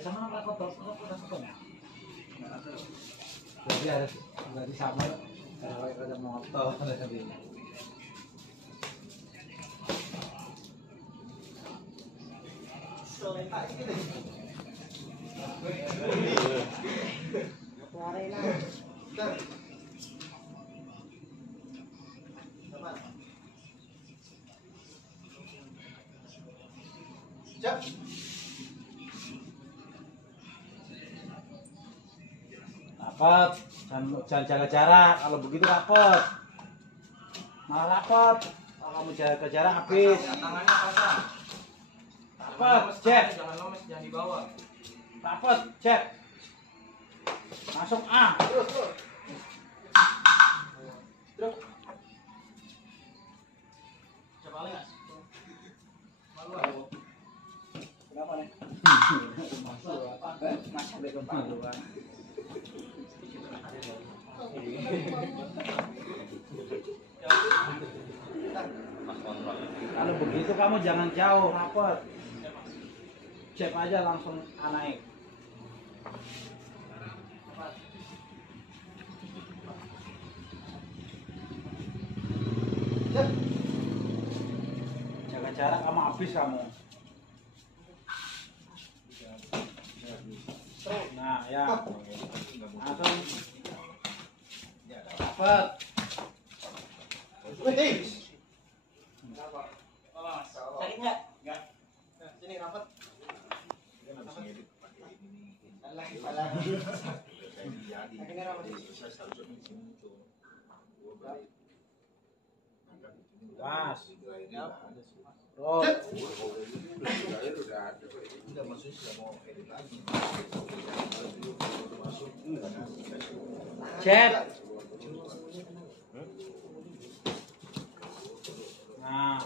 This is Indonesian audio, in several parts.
Sama apa jadi harus berarti sama kalau ada motor tadi. Rapat, jangan jaga jarak. Kalau begitu rapat, malah rapat. Kalau kamu jaga jarak habis. Tangannya pasang. Rapat, cek. Jangan lemes, jangan dibawa. Rapat, cek. Masuk A. Terus. Coba lihat. Malu. Kenapa nih? Masuk apa? Masuk ada kemaluan. Kalau begitu kamu jangan jauh, rapet. Cek aja langsung naik. Jaga jarak, kamu habis kamu. Nah, ya. Langsung. Rapet. Sakit nggak? Nggak. Sini rapet. Pas. Cep. Nah.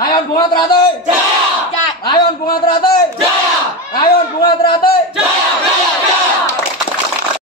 Ayo bunga teratai. Ayo bunga teratai.